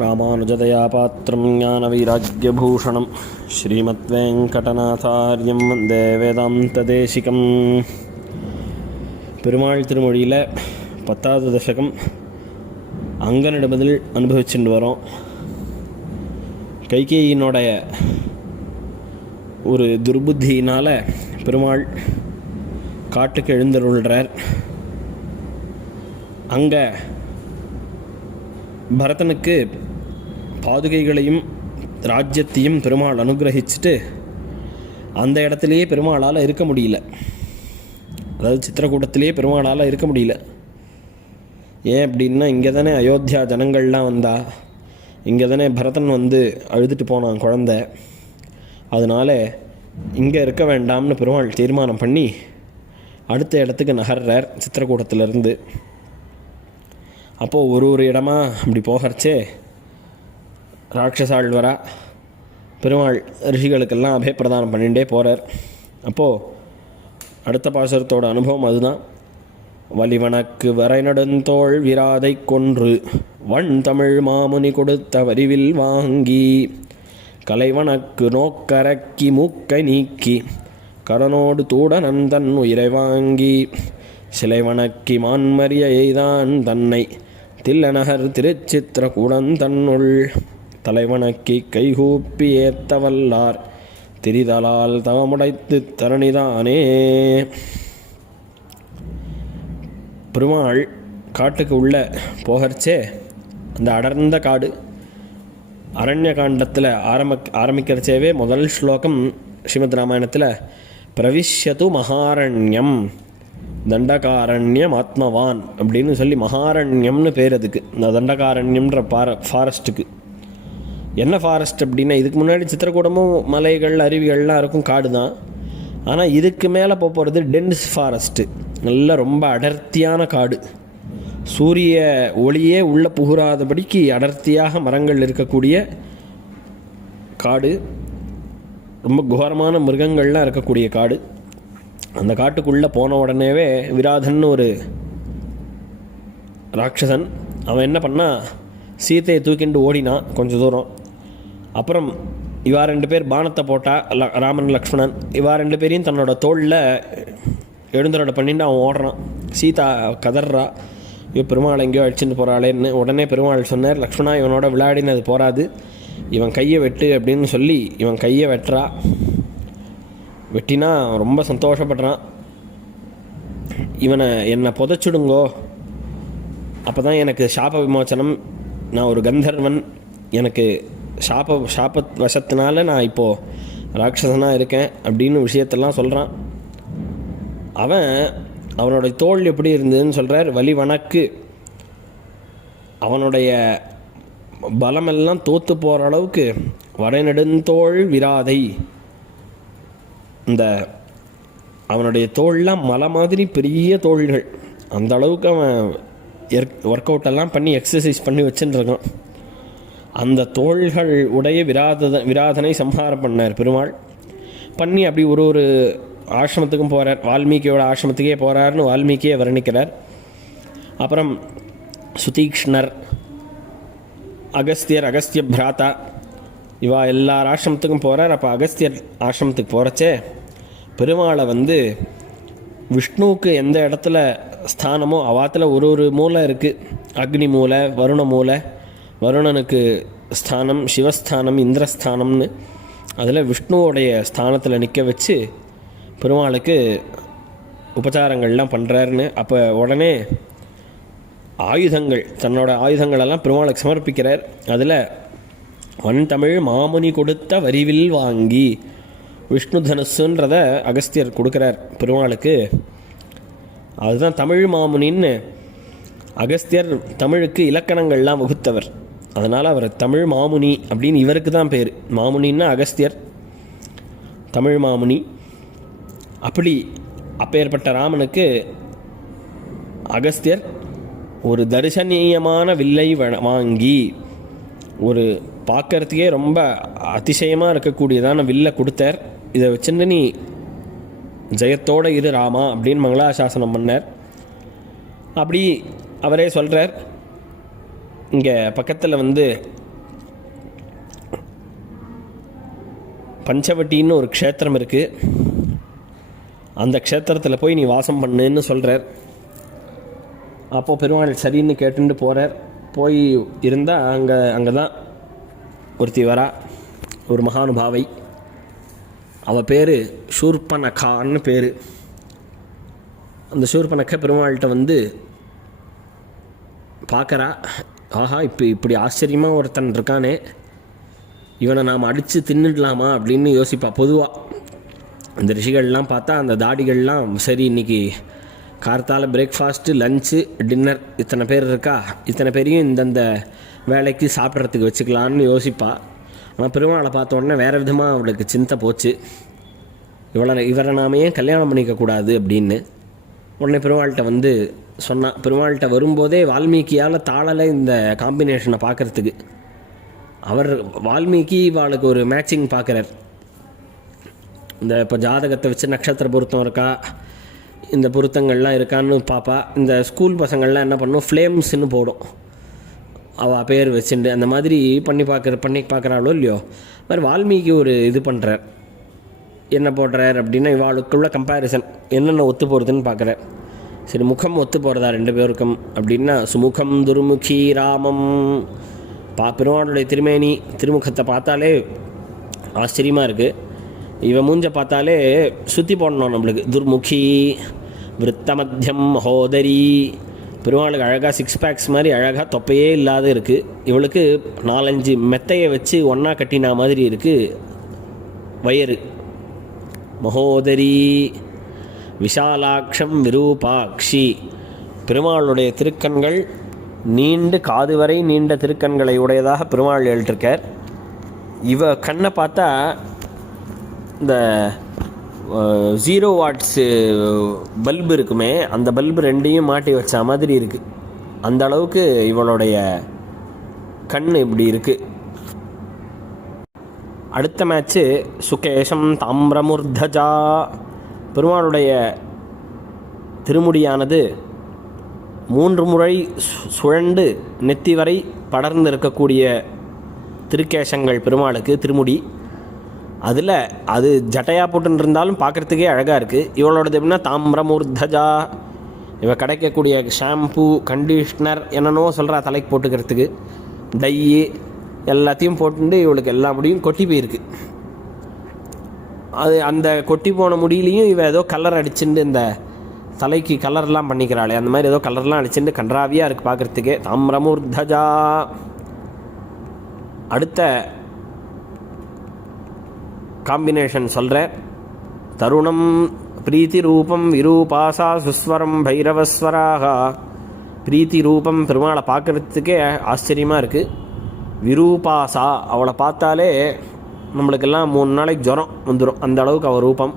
ராமானுஜதயா பாத்திரம் ஞானவைராக்யபூஷணம் ஸ்ரீமத்வேங்கடநாதார்யம் வந்தே வேதாந்ததேசிகம். பெருமாள் திருமொழியில் 10வது தசகம் அங்கனிடுபதில் அனுபவிச்சுட்டு வரோம். கைகேயினுடைய ஒரு துர்புத்தியினால் பெருமாள் காட்டுக்கு எழுந்தருள்றார். அங்கே பரதனுக்கு பாதுகைகளையும் ராஜ்யத்தையும் பெருமாள் அனுகிரகிச்சுட்டு அந்த இடத்துலையே பெருமாளால் இருக்க முடியல. அதாவது சித்திரக்கூட்டத்திலேயே பெருமாளால் இருக்க முடியல. ஏன் அப்படின்னா, இங்கே தானே அயோத்தியா ஜனங்கள்லாம் வந்தா, இங்கே தானே பரதன் வந்து அழுதுட்டு போனான் குழந்தை. அதனால் இங்கே இருக்க வேண்டாம்னு பெருமாள் தீர்மானம் பண்ணி அடுத்த இடத்துக்கு நகர்றார் சித்திரக்கூட்டத்திலேருந்து. அப்போது ஒரு இடமா அப்படி போகிறச்சே ராட்சசாள் வரா. பெருமாள் ரிஷிகளுக்கெல்லாம் அபயப்பிரதானம் பண்ணிகிட்டே போகிறார். அப்போது அடுத்த பாசுரத்தோட அனுபவம் அதுதான். வலிவனக்கு வரை நடுந்தோள் விராதை கொன்று வன் தமிழ் மாமுனி கொடுத்த வரிவில் வாங்கி கலைவனக்கு நோக்கரக்கி மூக்கை நீக்கி கடனோடு தூடனன் தன் உயிரை வாங்கி சிலைவனக்கி மான்மரிய எய்தான் தன்னை தில்லநகர் திருச்சித்திரகூடன் தன்னுள் தலைவனக்கி கைகூப்பி ஏத்தவல்லார் திரிதலால் தவமுடைத்து தரணிதானே. பெருமாள் காட்டுக்கு உள்ள போகிறச்சே அந்த அடர்ந்த காடு அரண்ய காண்டத்தில் ஆரம்பிக்கிறச்சேவே முதல் ஸ்லோகம் ஸ்ரீமத் ராமாயணத்தில் பிரவிஷ்யது மகாரண்யம் தண்டகாரண்யம் ஆத்மவான் அப்படின்னு சொல்லி மகாரண்யம்னு பேர் அதுக்கு. இந்த தண்டகாரண்யம்ன்ற ஃபாரஸ்ட்டுக்கு என்ன ஃபாரஸ்ட் அப்படின்னா, இதுக்கு முன்னாடி சித்திரக்கூடமும் மலைகள் அருவிகள்லாம் இருக்கும், காடு தான். ஆனால் இதுக்கு மேலே போகிறது டென்ஸ் ஃபாரஸ்ட்டு, நல்ல ரொம்ப அடர்த்தியான காடு. சூரிய ஒளியே உள்ளே புகுறாதபடிக்கு அடர்த்தியாக மரங்கள் இருக்கக்கூடிய காடு, ரொம்ப கோரமான மிருகங்கள்லாம் இருக்கக்கூடிய காடு. அந்த காட்டுக்குள்ளே போன உடனேவே விராதன்னு ஒரு ராட்சசன், அவன் என்ன பண்ணால் சீத்தையை தூக்கிண்டு ஓடினான் கொஞ்சம் தூரம். அப்புறம் இவா 2 பேர் பானத்தை போட்டா, ராமன் லக்ஷ்மணன், இவா 2 பேரையும் தன்னோட தோளில் எழுந்தரோட பண்ணிட்டு அவன் ஓடுறான். சீதா கதறா, இவன் பெருமாள் எங்கேயோ அடிச்சுட்டு போகிறாளேன்னு. உடனே பெருமாள் சொன்னார், லக்ஷ்மணா இவனோட விளையாடினது போராது, இவன் கையை வெட்டு அப்படின்னு சொல்லி இவன் கையை வெட்டுறா. வெட்டினா ரொம்ப சந்தோஷப்படுறான். இவனை என்னை புதைச்சுடுங்கோ, அப்போ தான் எனக்கு சாப விமோச்சனம், நான் ஒரு கந்தர்வன், எனக்கு சாப வசத்தினால நான் இப்போது ராட்சசனாக இருக்கேன் அப்படின்னு விஷயத்தெல்லாம் சொல்கிறான். அவனுடைய தோல் எப்படி இருந்ததுன்னு சொல்கிறார். வலி வனக்கு அவனுடைய பலமெல்லாம் தோற்று போகிற அளவுக்கு வரை நெடுந்தோள் விராதை, இந்த அவனுடைய தோள்லாம் மலை மாதிரி பெரிய தோள்கள், அந்த அளவுக்கு அவன் ஒர்க் அவுட்டெல்லாம் பண்ணி எக்ஸசைஸ் பண்ணி வச்சுட்டுருக்கான். அந்த தோள்கள் உடைய விராதனை சம்ஹாரம் பண்ணார் பெருமாள். பண்ணி அப்படி ஒரு ஆசிரமத்துக்கும் போகிறார். வால்மீகியோட ஆசிரமத்துக்கே போகிறாருன்னு வால்மீகியை வர்ணிக்கிறார். அப்புறம் சுதீக்ஷ்ணர், அகஸ்தியர், அகஸ்திய பிராத்தா, இவா எல்லார் ஆசிரமத்துக்கும் போகிறார். அப்போ அகஸ்தியர் ஆசிரமத்துக்கு போகிறச்சே பெருமாளை விஷ்ணுவுக்கு எந்த இடத்துல ஸ்தானமோ அவாத்தில் ஒரு மூலை இருக்குது. அக்னி மூலை, வருண மூலை, வருணனுக்கு ஸ்தானம், சிவஸ்தானம், இந்திரஸ்தானம்னு அதில் விஷ்ணுவோடைய ஸ்தானத்தில் நிற்க வச்சு பெருமாளுக்கு உபச்சாரங்கள்லாம் பண்ணுறாருன்னு. அப்போ உடனே ஆயுதங்கள், தன்னோட ஆயுதங்களெல்லாம் பெருமாளுக்கு சமர்ப்பிக்கிறார். அதில் வன் தமிழ் மாமுனி கொடுத்த வரிவில் வாங்கி விஷ்ணு தனுசுன்றதை அகஸ்தியர் கொடுக்குறார் பெருமாளுக்கு. அதுதான் தமிழ் மாமுனின்னு. அகஸ்தியர் தமிழுக்கு இலக்கணங்கள்லாம் வகுத்தவர், அதனால் அவர் தமிழ் மாமுனி அப்படின்னு இவருக்கு தான் பேர். மாமுனின்னா அகஸ்தியர், தமிழ் மாமுனி. அப்படி அப்பேற்பட்ட ராமனுக்கு அகஸ்தியர் ஒரு தரிசனீயமான வில்லை வாங்கி, ஒரு பார்க்கறதுக்கே ரொம்ப அதிசயமாக இருக்கக்கூடியதான வில்லை கொடுத்தார். இதை வச்சுட்டு நீ ஜெயத்தோடு இரு ராமா அப்படின்னு மங்களாசாசனம் பண்ணார். அப்படி அவரே சொல்கிறார். இங்கே பக்கத்தில் பஞ்சவட்டின்னு ஒரு க்ஷேத்திரம் இருக்குது, அந்த க்ஷேத்திரத்தில் போய் நீ வாசம் பண்ணுன்னு சொல்கிறார். அப்போது பெருமாள் சரின்னு கேட்டுட்டு போகிறார். போய் இருந்தால் அங்கே தான் ஒருத்தி வரா, ஒரு மகானுபாவை. அவள் பேர் ஷூர்பனகான்னு பேர். அந்த ஷூர்பனக்கா பெருமாள்கிட்ட வந்து பார்க்குறா. ஆஹா, இப்படி ஆச்சரியமாக ஒருத்தன் இருக்கானே, இவனை நாம் அடித்து தின்னுடலாமா அப்படின்னு யோசிப்பா. பொதுவாக இந்த ரிஷிகள்லாம் பார்த்தா அந்த தாடிகள்லாம் சரி இன்றைக்கி கார்த்தால பிரேக்ஃபாஸ்ட்டு லஞ்சு டின்னர் இத்தனை பேர் இருக்கா, இத்தனை பேரையும் இந்தந்த வேலைக்கு சாப்பிட்றதுக்கு வச்சுக்கலான்னு யோசிப்பா. ஆனால் பெருமாளை பார்த்த உடனே வேறு விதமாக அவளுக்கு சிந்தை போச்சு. இவரை நாம ஏன் கல்யாணம் பண்ணிக்கக்கூடாது அப்படின்னு உடனே பெருமாள்கிட்ட வந்து சொன்னான். பெருமாள்கிட்ட வரும்போதே வால்மீகியால் தாளலை இந்த காம்பினேஷனை பார்க்குறதுக்கு. அவர் வால்மீகி இவாளுக்கு ஒரு மேட்சிங் பார்க்குறார். இந்த இப்போ ஜாதகத்தை வச்சு நட்சத்திர பொருத்தம் இருக்கா, இந்த பொருத்தங்கள்லாம் இருக்கான்னு பார்ப்பா. இந்த ஸ்கூல் பசங்கள்லாம் என்ன பண்ணும், ஃப்ளேம்ஸ்ன்னு போடும் அவள் பேர் வச்சுட்டு. அந்த மாதிரி பண்ணி பார்க்குறாளோ இல்லையோ, மாதிரி வால்மீகி ஒரு இது பண்ணுறார். என்ன போடுறார் அப்படின்னா இவாளுக்குள்ள கம்பேரிசன் என்னென்ன ஒத்து போகிறதுன்னு பார்க்குறார். சரி, முகம் ஒத்து போகிறதா ரெண்டு பேருக்கும் அப்படின்னா சுமுகம் துர்முகி ராமம். பெருமாளுடைய திருமுகத்தை பார்த்தாலே ஆச்சரியமாக இருக்குது. இவன் மூஞ்ச பார்த்தாலே சுற்றி போடணும் நம்மளுக்கு. துர்முகி விருத்தமத்தியம் மகோதரி. பெருமாளுக்கு அழகாக 6 பேக்ஸ் மாதிரி அழகாக தொப்பையே இல்லாத இருக்குது. இவளுக்கு 4-5 மெத்தையை வச்சு ஒன்றா கட்டினா மாதிரி இருக்குது வயறு. மகோதரி விஷாலாட்சம் விரூபாக்ஷி. பெருமாளுடைய திருக்கண்கள் நீண்டு காது வரை நீண்ட திருக்கண்களை உடையதாக பெருமாள் எழுதியிருக்கார். இவ கண்ணை பார்த்தா இந்த 0 வாட்ஸு பல்பு இருக்குமே, அந்த பல்பு ரெண்டையும் மாட்டி வச்ச மாதிரி இருக்குது. அந்த அளவுக்கு இவளுடைய கண் இப்படி இருக்குது. அடுத்த மேட்ச்சு சுகேஷம் தாமிரமுர்தஜா. பெருமாளுடைய திருமுடியானது 3 முறை சுழண்டு நெத்தி வரை படர்ந்து இருக்கக்கூடிய திருக்கேசங்கள் பெருமாளுக்கு திருமுடி. அதில் அது ஜட்டையாக போட்டுன்னு இருந்தாலும் பார்க்குறதுக்கே அழகாக இருக்குது. இவளோடது எப்படின்னா தாமிரமுர்தஜா. இவ கிடைக்கக்கூடிய ஷாம்பு கண்டிஷ்னர் என்னென்னோ சொல்கிறா தலைக்கு போட்டுக்கிறதுக்கு, டையி எல்லாத்தையும் போட்டு இவளுக்கு எல்லா முடியும் கொட்டி போயிருக்கு. அது அந்த கொட்டி போன முடியிலையும் இவ ஏதோ கலர் அடிச்சுட்டு இந்த தலைக்கு கலர்லாம் பண்ணிக்கிறாளே, அந்த மாதிரி ஏதோ கலர்லாம் அடிச்சுட்டு கன்றாவியாக இருக்குது பார்க்குறதுக்கே. தாமிரமுர்தஜா. அடுத்த காம்பினேஷன் சொல்கிறேன். தருணம் பிரீத்தி ரூபம் விரூபாசா சுஸ்வரம் பைரவஸ்வராக. பிரீத்தி ரூபம் பெருமாளை பார்க்குறதுக்கே ஆச்சரியமாக இருக்குது. விரூபாசா, அவளை பார்த்தாலே நம்மளுக்கெல்லாம் 3 நாளைக்கு ஜுரம் வந்துடும், அந்த அளவுக்கு அவள் ரூபம்.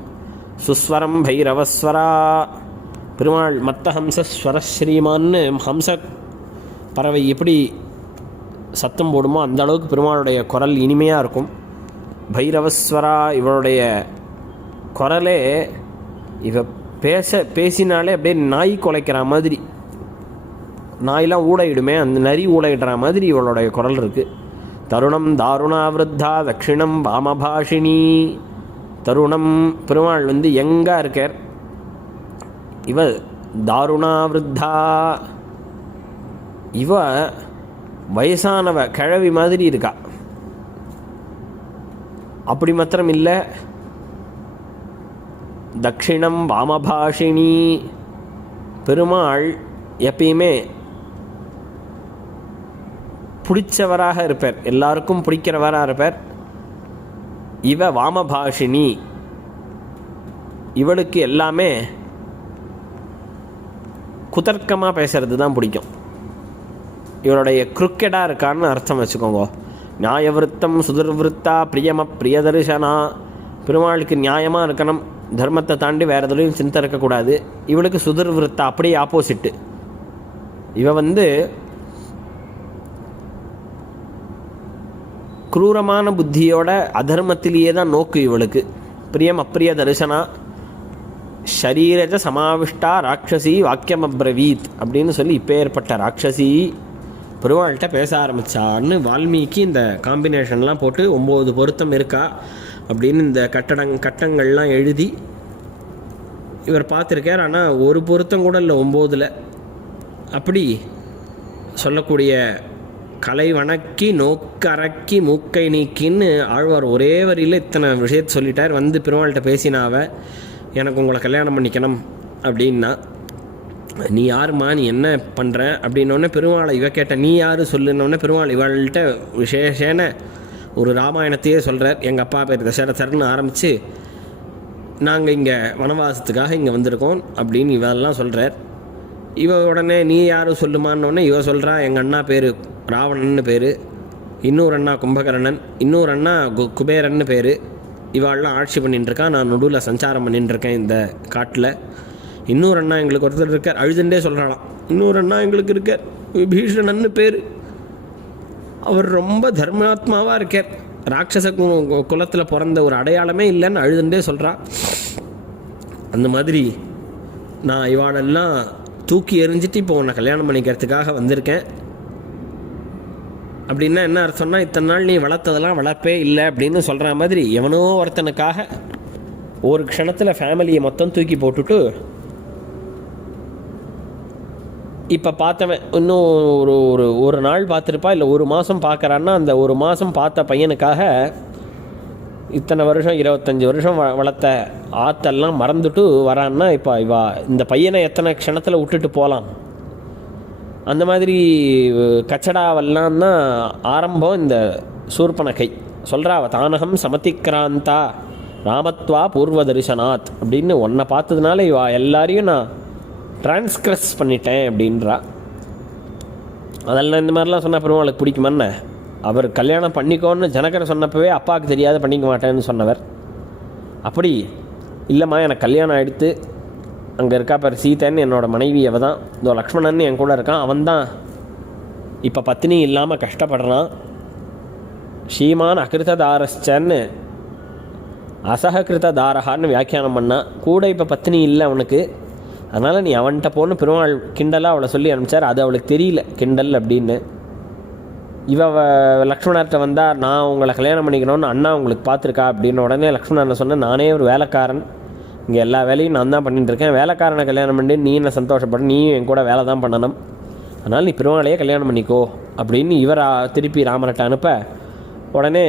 சுஸ்வரம் பைரவஸ்வரா. பெருமாள் மத்த ஹம்சஸ்வரஸ்ரீமான்னு ஹம்ச பறவை எப்படி சத்தம் போடுமோ அந்த அளவுக்கு பெருமாளுடைய குரல் இனிமையாக இருக்கும். பைரவஸ்வரா. இவளுடைய குரலே பேசினாலே அப்படியே நாய் குலைக்கிற மாதிரி, நாயெலாம் ஊடையிடுமே அந்த நரி ஊடையிடுற மாதிரி இவளுடைய குரல் இருக்குது. தருணம் தாருணாவிருத்தா தட்சிணம் வாமபாஷினி. தருணம் பெருமாள் வந்து யங்காக இருக்கார். இவ தாருணாவிருத்தா. இவ வயசானவ கிழவி மாதிரி இருக்கா. அப்படி மாத்திரம் இல்லை, தட்சிணம் வாமபாஷினி. பெருமாள் எப்பயுமே பிடிச்சவராக இருப்பார், எல்லாருக்கும் பிடிக்கிறவராக இருப்பார். இவ வாமபாஷினி. இவளுக்கு எல்லாமே குதர்க்கமாக பேசுறது தான் பிடிக்கும். இவளுடைய குறுக்கெடாக இருக்கான்னு அர்த்தம் வச்சுக்கோங்க. நியாயவிருத்தம் சுதுர்விருத்தா பிரியம பிரியதர்சனா. பெருமாளுக்கு நியாயமாக இருக்கணும், தர்மத்தை தாண்டி வேறு எதுலையும் சிந்தை இருக்கக்கூடாது. இவளுக்கு சுதுர்விருத்தா, அப்படியே ஆப்போசிட்டு. இவ வந்து குரூரமான புத்தியோட அதர்மத்திலேயே தான் நோக்கு இவளுக்கு. பிரியம் அப்பிரிய தரிசனா. ஷரீரஜ சமாவிஷ்டா ராட்சசி வாக்கியம் அப்ரவீத் அப்படின்னு சொல்லி இப்போ ஏற்பட்ட ராட்சசி பெருமாள்கிட்ட பேச ஆரம்பித்தான்னு வால்மீகி இந்த காம்பினேஷன்லாம் போட்டு 9 பொருத்தம் இருக்கா. அப்படின்னு இந்த கட்டங்கள்லாம் எழுதி இவர் பார்த்துருக்கார். ஆனால் ஒரு பொருத்தம் கூட இல்லை 9ல். அப்படி சொல்லக்கூடிய கலை வணக்கி நோக்கறக்கி மூக்கை நீக்கின்னு ஆழ்வார் ஒரே வரியில் இத்தனை விஷயத்தை சொல்லிட்டார். வந்து பெருமாள்கிட்ட பேசினாவ எனக்கு உங்களை கல்யாணம் பண்ணிக்கணும் அப்படின்னா, நீ யாருமா, நீ என்ன பண்ணுற அப்படின்னோடனே பெருமாளை இவ கேட்ட, நீ யார் சொல்லுன்னொடனே பெருமாள் இவள்கிட்ட விசேஷன ஒரு ராமாயணத்தையே சொல்கிறார். எங்கள் அப்பா பேர் தசரதர்னு ஆரம்பித்து நாங்கள் இங்கே வனவாசத்துக்காக இங்கே வந்திருக்கோம் அப்படின்னு இவெல்லாம் சொல்கிறார். இவ உடனே நீ யாரும் சொல்லுமான்னொடனே இவ சொல்கிறா, எங்கள் அண்ணா பேர் ராவணன்னு பேர், இன்னொரு அண்ணா கும்பகர்ணன், இன்னொரு அண்ணா குபேரன்னு பேர். இவாள்லாம் ஆட்சி பண்ணிட்டுருக்கான், நான் நடுவில் சஞ்சாரம் பண்ணிட்டுருக்கேன் இந்த காட்டில். இன்னொரு அண்ணா எங்களுக்கு ஒருத்தர் இருக்கார், அழுதுண்டே சொல்கிறாளாம். இன்னொரு அண்ணா எங்களுக்கு இருக்கார், விபீஷணன்னு பேர். அவர் ரொம்ப தர்மாத்மாவாக இருக்கார், ராட்சச குலத்தில் பிறந்த ஒரு அடையாளமே இல்லைன்னு அழுதுண்டே சொல்கிறான். அந்த மாதிரி நான் இவாளெல்லாம் தூக்கி எறிஞ்சிட்டு இப்போ உன்னை கல்யாணம் பண்ணிக்கிறதுக்காக வந்திருக்கேன். அப்படின்னா என்ன அர்த்தம்னா, இத்தனை நாள் நீ வளர்த்ததெல்லாம் வளர்ப்பே இல்லை அப்படின்னு சொல்கிற மாதிரி எவனோ ஒருத்தனுக்காக ஒரு க்ஷணத்தில் ஃபேமிலியை மொத்தம் தூக்கி போட்டுட்டு இப்போ பார்த்தவன் இன்னும் ஒரு நாள் பார்த்துருப்பா, இல்லை ஒரு மாதம் பார்க்குறான்னா அந்த ஒரு மாதம் பார்த்த பையனுக்காக இத்தனை வருஷம் 25 வருஷம் வளர்த்த ஆத்தெல்லாம் மறந்துட்டு வரான்னா இப்போ இந்த பையனை எத்தனை க்ஷணத்தில் விட்டுட்டு போகலாம். அந்த மாதிரி கச்சடாவெல்லாம் தான் ஆரம்பம். இந்த சூர்பனகை சொல்கிறா, அவ தானகம் சமதிக்ராந்தா ராமத்வா பூர்வ தரிசனாத் அப்படின்னு ஒன்றை பார்த்ததுனால இவா எல்லாரையும் நான் டிரான்ஸ்கிரஸ் பண்ணிட்டேன் அப்படின்றா. அதெல்லாம் இந்த மாதிரிலாம் சொன்னால் பெருமாளுக்கு பிடிக்குமான்னு, அவர் கல்யாணம் பண்ணிக்கோன்னு ஜனகரை சொன்னப்பவே அப்பாவுக்கு தெரியாத பண்ணிக்க மாட்டேன்னு சொன்னவர். அப்படி இல்லைம்மா, எனக்கு கல்யாணம் ஆகிடுத்து, அங்கே இருக்கா பார் சீதைன்னு என்னோடய மனைவி அவள் தான், இதோ லக்ஷ்மணன் என் கூட இருக்கான், அவன் தான் இப்போ பத்தினி இல்லாமல் கஷ்டப்படுறான். ஸ்ரீமான் அகிருததாரஸ்சன்னு அசககிருததாரஹான்னு வியாக்கியானம் பண்ணான். கூட இப்போ பத்தினி இல்லை அவனுக்கு, அதனால் நீ அவன்கிட்ட போன்னு பெருமாள் கிண்டலாக அவளை சொல்லி அனுப்பிச்சார். அது அவளுக்கு தெரியல கிண்டல் அப்படின்னு. இவ லக்ஷ்மணர்கிட்ட வந்தால் நான் உங்களை கல்யாணம் பண்ணிக்கணும்னு அண்ணா உங்களுக்கு பார்த்துருக்கா அப்படின்னு உடனே லக்ஷ்மணன் சொன்னேன், நானே ஒரு வேலைக்காரன், இங்கே எல்லா வேலையும் நான் தான் பண்ணிட்டுருக்கேன், வேலைக்காரனை கல்யாணம் பண்ணி நீ என்ன சந்தோஷப்பட, நீயும் என் கூட வேலை தான் பண்ணணும், அதனால் நீ பெருமாளையே கல்யாணம் பண்ணிக்கோ அப்படின்னு இவர் திருப்பி ராமர்கிட்ட அனுப்ப, உடனே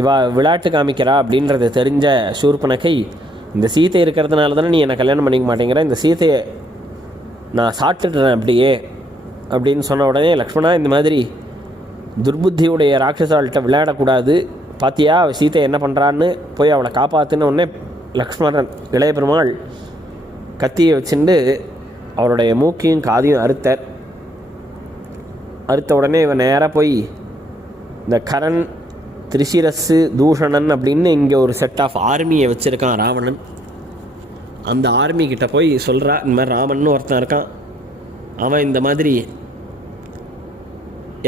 இவ விளையாட்டு காமிக்கிறா அப்படின்றத தெரிஞ்ச சூர்பனகை, இந்த சீதை இருக்கிறதுனால தானே நீ என்னை கல்யாணம் பண்ணிக்க மாட்டேங்கிற, இந்த சீதையை நான் சாப்பிட்டுடுறேன் அப்படியே அப்படின்னு சொன்ன உடனே லக்ஷ்மணா, இந்த மாதிரி துர்புத்தியுடைய ராட்சசால்கிட்ட விளையாடக்கூடாது, பாத்தியா சீதை என்ன பண்ணுறான்னு, போய் அவளை காப்பாற்றுன்னு உடனே லக்ஷ்மணன் இளைய பெருமாள் கத்தியை வச்சுட்டு அவருடைய மூக்கையும் காதையும் அறுத்த உடனே இவன் நேராக போய் இந்த கரண் திரிசிரஸ்ஸு தூஷணன் அப்படின்னு இங்கே ஒரு செட் ஆஃப் ஆர்மியை வச்சுருக்கான் ராவணன். அந்த ஆர்மி கிட்ட போய் சொல்கிறா, இந்த மாதிரி ராமன்னு ஒருத்தன் இருக்கான், அவன் இந்த மாதிரி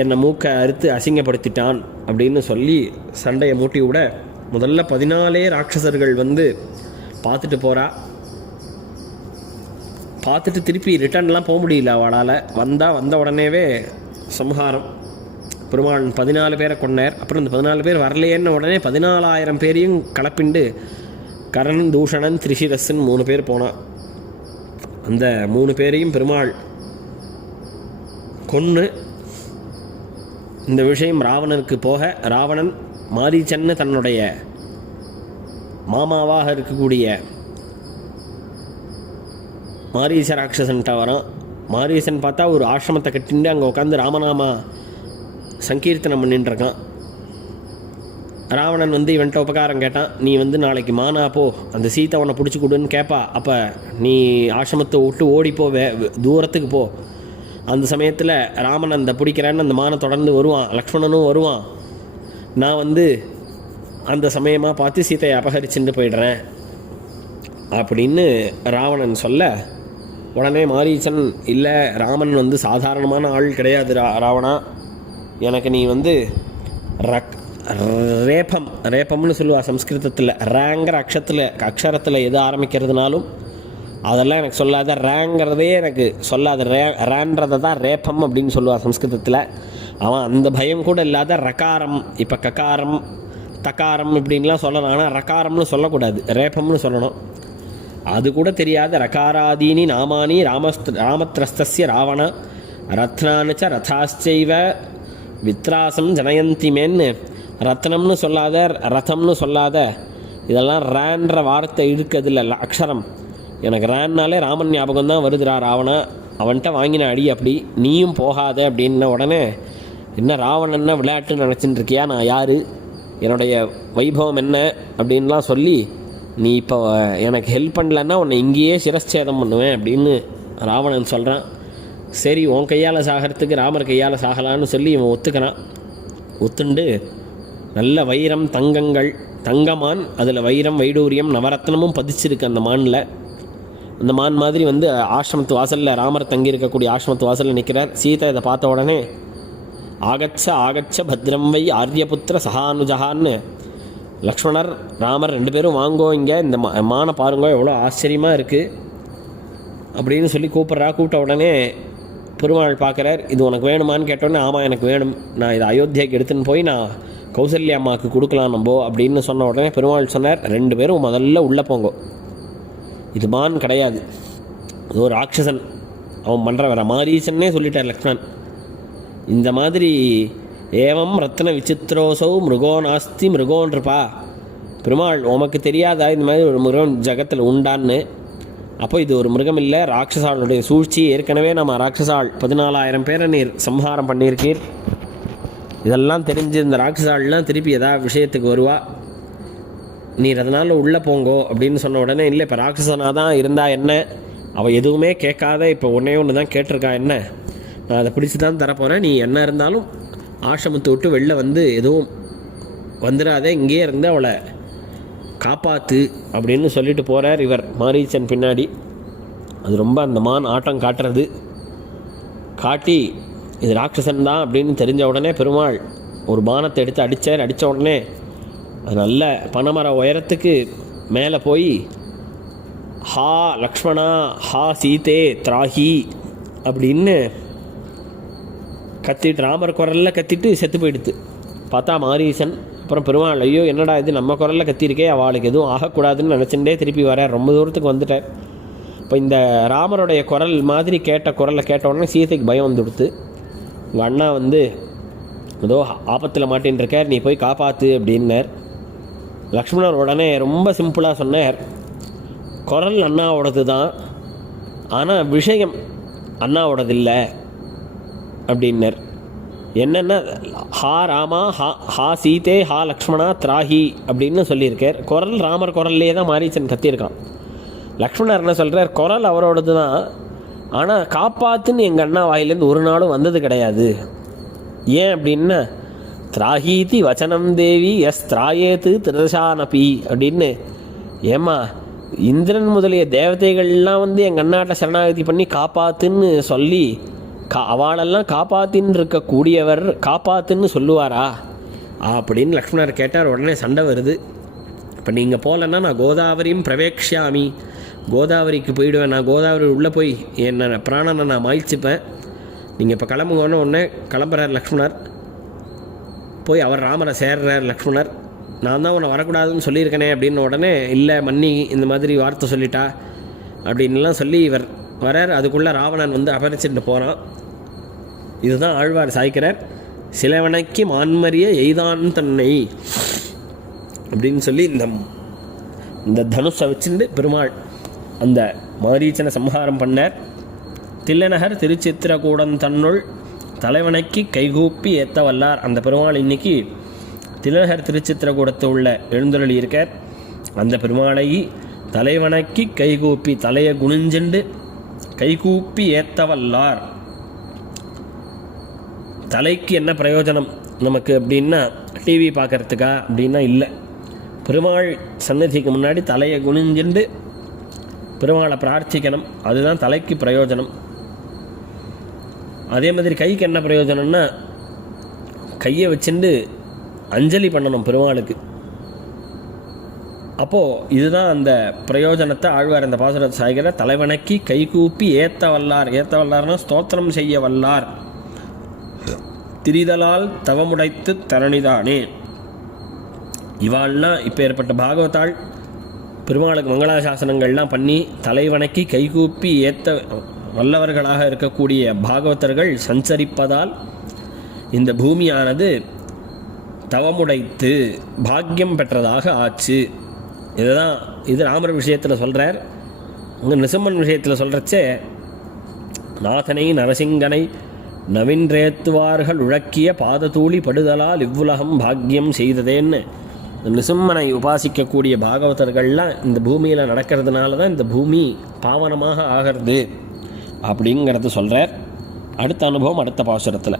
என்னை மூக்கை அறுத்து அசிங்கப்படுத்திட்டான் அப்படின்னு சொல்லி சண்டையை மூட்டி விட, முதல்ல 14 ராட்சசர்கள் பார்த்துட்டு போகிறா. பார்த்துட்டு திருப்பி ரிட்டர்ன்லாம் போக முடியல அவளால். வந்த உடனேவே சம்ஹாரம். பெருமாள் 14 பேரை கொண்டார். அப்புறம் இந்த 14 பேர் வரலையேன்னு உடனே 14,000 பேரையும் கலப்பிண்டு கரண் தூஷணன் திரிசிரஸ்ன்னு 3 பேர் போனான். அந்த 3 பேரையும் பெருமாள் கொன்று இந்த விஷயம் ராவணனுக்கு போக, ராவணன் மாரீச்சன்னு தன்னுடைய மாமாவாக இருக்கக்கூடிய மாரீச ராட்சசன்ட்ட வரான். மாரீசன் பார்த்தா ஒரு ஆசிரமத்தை கட்டிண்டு அங்கே உட்காந்து ராமநாமா சங்கீர்த்தனம் பண்ணிட்டுருக்கான். ராவணன் இவன்ட்ட உபகாரம் கேட்டான், நீ நாளைக்கு மானா போ, அந்த சீத்தை உன்னை பிடிச்சி கொடுன்னு கேட்பா, அப்போ நீ ஆசிரமத்தை விட்டு ஓடிப்போ, தூரத்துக்கு போ. அந்த சமயத்தில் ராமன் அந்த பிடிக்கிறேன்னு அந்த மானை தொடர்ந்து வருவான், லக்ஷ்மணனும் வருவான், நான் அந்த சமயமாக பார்த்து சீத்தையை அபகரிச்சுட்டு போயிடுறேன் அப்படின்னு ராவணன் சொல்ல, உடனே மாரீசன், இல்லை ராமன் சாதாரணமான ஆள் கிடையாது ராவணா, எனக்கு நீ ரேபம்னு சொல்லுவா சம்ஸ்கிருதத்தில், ரேங்கிற அக்ஷரத்தில் எது ஆரம்பிக்கிறதுனாலும் அதெல்லாம் எனக்கு சொல்லாத, ரேங்கிறதே எனக்கு சொல்லாத, ரேன்றதை தான் ரேப்பம் அப்படின்னு சொல்லுவாள் சம்ஸ்கிருதத்தில். அவன் அந்த பயம் கூட இல்லாத ரகாரம், இப்போ ககாரம் தகாரம் இப்படின்லாம் சொல்லலாம், ஆனால் ரகாரம்னு சொல்லக்கூடாது, ரேப்பம்னு சொல்லணும். அது கூட தெரியாத ரகாராதீனி நாமானி ராமத்ரஸ்தஸ்ய ராவண ரத்னானுச்ச ரதாச்சைவ வித்ராசம் ஜனயந்தி மேன்னு ரத்னம்னு சொல்லாத, ரதம்னு சொல்லாத, இதெல்லாம் ரேன்ற வார்த்தை இருக்குதில்ல அக்ஷரம். எனக்கு ரேன்னாலே ராமன் ஞாபகம் தான் வருதுரா ராவணா, அவன்கிட்ட வாங்கின அடி அப்படி, நீயும் போகாத அப்படின்ன உடனே என்ன ராவணன்னா விளையாட்டுன்னு நினச்சிட்டு இருக்கியா, நான் யார், என்னுடைய வைபவம் என்ன அப்படின்லாம் சொல்லி நீ இப்போ எனக்கு ஹெல்ப் பண்ணலன்னா உன்னை இங்கேயே சிரச்சேதம் பண்ணுவேன் அப்படின்னு ராவணன் சொல்கிறான். சரி உன் கையால் சாகிறதுக்கு ராமர் கையால் சாகலான்னு சொல்லி இவன் ஒத்துக்கிறான். ஒத்துண்டு நல்ல வைரம் தங்கங்கள், தங்கமான், அதில் வைரம் வைடூரியம் நவரத்னமும் பதிச்சிருக்கு அந்த மானில். அந்த மான் மாதிரி வந்து ஆசிரமத்து வாசலில் ராமர் தங்கியிருக்கக்கூடிய ஆசிரமத்து வாசலில் நிற்கிறார். சீதை இதை பார்த்த உடனே ஆகச்ச பத்ரம் வை ஆரியபுத்திர சகானுஜகான்னு லக்ஷ்மணர் ராமர் 2 பேரும் வாங்கோ இங்கே, இந்த மானை பாருங்கோ எவ்வளோ ஆச்சரியமாக இருக்குது அப்படின்னு சொல்லி கூப்பிட்ட உடனே பெருமாள் பார்க்குறார். இது உனக்கு வேணுமான்னு கேட்டோடனே ஆமாம் எனக்கு வேணும், நான் இதை அயோத்தியாவுக்கு எடுத்துன்னு போய் நான் கௌசல்யா அம்மாவுக்கு கொடுக்கலாம் நம்போ அப்படின்னு சொன்ன உடனே பெருமாள் சொன்னார், 2 பேரும் முதல்ல உள்ளே போங்கோ, இது மான் கிடையாது, இது ஒரு ராட்சசன், அவன் பண்ணுற வேற மாரீசன்னே சொல்லிட்டார் லக்ஷ்மணன். இந்த மாதிரி ஏவம் ரத்ன விசித்திரோசௌ மிருகோ நாஸ்தி மிருகோன்றிருப்பா, பெருமாள் உமக்கு தெரியாதா இந்த மாதிரி ஒரு மிருகம் ஜகத்தில் உண்டான்னு? அப்போ இது ஒரு மிருகம் இல்லை, ராட்சசாளுடைய சூழ்ச்சி. ஏற்கனவே நம்ம ராட்சசாள் 14,000 பேரை நீர் சம்ஹாரம் பண்ணியிருக்கீர். இதெல்லாம் தெரிஞ்சு இந்த ராட்சசாள்லாம் திருப்பி ஏதாவது விஷயத்துக்கு வருவா, நீர் அதனால் உள்ளே போங்கோ அப்படின்னு சொன்ன உடனே இல்லை இப்போ ராட்சசனாக தான் இருந்தால் என்ன, அவள் எதுவுமே கேட்காத இப்போ ஒன்று தான் கேட்டிருக்கா, என்ன நான் அதை பிடிச்சி தான் தரப்போகிறேன், நீ என்ன இருந்தாலும் ஆசிரமத்தை விட்டு வெளில வந்து எதுவும் வந்துடாதே, இங்கேயே இருந்து அவளை காப்பாற்று அப்படின்னு சொல்லிட்டு போகிறார் இவர் மாரீச்சன் பின்னாடி. அது ரொம்ப அந்த மான் ஆட்டம் காட்டுறது, காட்டி இது ராட்சசன் தான் அப்படின்னு தெரிஞ்ச உடனே பெருமாள் ஒரு பானத்தை எடுத்து அடித்தார். அடித்த உடனே அது நல்ல பனைமர உயரத்துக்கு மேலே போய் ஹா லக்ஷ்மணா ஹா சீதே திராஹி அப்படின்னு கத்திட்டு, ராமர் குரலில் கத்திட்டு செத்து போயிடுது. பார்த்தா மாரீசன். அப்புறம் பெருமாள் ஐயோ என்னடா இது நம்ம குரலில் கத்திருக்கே, அவளுக்கு எதுவும் ஆகக்கூடாதுன்னு நினச்சிட்டே திருப்பி வர ரொம்ப தூரத்துக்கு வந்துட்டேன். இப்போ இந்த ராமருடைய குரல் மாதிரி கேட்ட குரலை கேட்ட உடனே சீதைக்கு பயம் வந்து கொடுத்து, உங்கள் அண்ணா வந்து ஏதோ ஆபத்தில் மாட்டின்னு இருக்கார், நீ போய் காப்பாற்று அப்படின்னார். லக்ஷ்மணர் உடனே ரொம்ப சிம்பிளாக சொன்னார், குரல் அண்ணாவோடது தான், ஆனால் விஷயம் அண்ணாவோடது இல்லை அப்படின்னர். என்னென்னா ஹா ராமா ஹா சீதே ஹா லக்ஷ்மணா திராஹி அப்படின்னு சொல்லியிருக்கார். குரல் ராமர் குரல்லே தான் மாரீச்சன் கத்தியிருக்கான். லக்ஷ்மணர் என்ன சொல்கிறார், குரல் அவரோடது தான், ஆனால் காப்பாற்றுன்னு எங்கள் அண்ணா வாயிலேருந்து ஒரு நாளும் வந்தது கிடையாது. ஏன் அப்படின்னா திராஹீதி வச்சனம் தேவி எஸ் திராயேத்து திருதசானபி அப்படின்னு. ஏம்மா இந்திரன் முதலிய தேவதைகள்லாம் வந்து எங்கள் அண்ணாட்ட சரணாகதி பண்ணி காப்பாற்றுன்னு சொல்லி அவளெல்லாம் காப்பாத்தின்னு இருக்கக்கூடியவர் காப்பாத்துன்னு சொல்லுவாரா அப்படின்னு லக்ஷ்மணர் கேட்டார். உடனே சண்டை வருது. இப்போ நீங்கள் போகலன்னா நான் கோதாவரியும் பிரவேக்ஷாமி, கோதாவரிக்கு போயிடுவேன், நான் கோதாவரி உள்ளே போய் என்ன பிராணனை நான் மாய்ச்சிப்பேன், நீங்கள் இப்போ கிளம்புங்கன்னு உடனே கிளம்புறார் லக்ஷ்மணர். போய் அவர் ராமரை சேர்றார் லக்ஷ்மணர். நான் தான் உன்னை வரக்கூடாதுன்னு சொல்லியிருக்கேனே அப்படின்னு உடனே இல்லை மன்னி இந்த மாதிரி வார்த்தை சொல்லிட்டா அப்படின்லாம் சொல்லி இவர் வரார். அதுக்குள்ளே ராவணன் வந்து அபரிச்சுட்டு போகிறான். இதுதான் ஆழ்வார் சாய்க்கிறார், சிலவனைக்கு மான்மரிய எய்தான் தன்னை அப்படின்னு சொல்லி இந்த தனுஷை வச்சுட்டு பெருமாள் அந்த மாரீச்சனை சம்ஹாரம் பண்ணார். தில்லைநகர் திருச்சித்திரகூடம் தன்னுள் தலைவனைக்கு கைகூப்பி ஏத்த வல்லார். அந்த பெருமாள் இன்னைக்கு தில்லைநகர் திருச்சித்திரகூடத்தில் உள்ள எழுந்தருளி இருக்கார். அந்த பெருமாளை தலைவனைக்கு கைகூப்பி தலையை குனிஞ்செண்டு கைகூப்பி ஏத்தவல்லார். தலைக்கு என்ன பிரயோஜனம் நமக்கு அப்படின்னா டிவி பார்க்குறதுக்கா அப்படின்னா இல்லை, பெருமாள் சன்னதிக்கு முன்னாடி தலையை குனிஞ்சுண்டு பெருமாளை பிரார்த்திக்கணும், அதுதான் தலைக்கு பிரயோஜனம். அதே மாதிரி கைக்கு என்ன பிரயோஜனம்னா கையை வச்சுட்டு அஞ்சலி பண்ணணும் பெருமாளுக்கு. அப்போது இதுதான் அந்த பிரயோஜனத்தை ஆழ்வார் இந்த பாசுரத்தை சாய்கிற தலைவணக்கி கைகூப்பி ஏத்த வல்லார்னா ஸ்தோத்திரம் செய்ய வல்லார் திரிதலால் தவமுடைத்து தரணிதானே. இவாள்லாம் இப்போ ஏற்பட்ட பாகவதாள் பெருமாளுக்கு மங்களாசாசனங்கள்லாம் பண்ணி தலைவணக்கி கைகூப்பி ஏத்த வல்லவர்களாக இருக்கக்கூடிய பாகவதர்கள் சஞ்சரிப்பதால் இந்த பூமியானது தவமுடைத்து பாக்கியம் பெற்றதாக ஆச்சு. இது ராமர் விஷயத்தில் சொல்கிறார். அங்கே நிருசிம்மன் விஷயத்தில் சொல்கிறச்சே நாதனை நரசிங்கனை நவின்றேத்துவார்கள் உழக்கிய பாததூளி படுதலால் இவ்வுலகம் பாக்கியம் செய்ததேன்னு நிருசிம்மனை உபாசிக்கக்கூடிய பாகவதர்கள்லாம் இந்த பூமியில் நடக்கிறதுனால தான் இந்த பூமி பாவனமாக ஆகிறது அப்படிங்கிறது சொல்கிறார். அடுத்த அனுபவம் அடுத்த பாசுரத்தில்.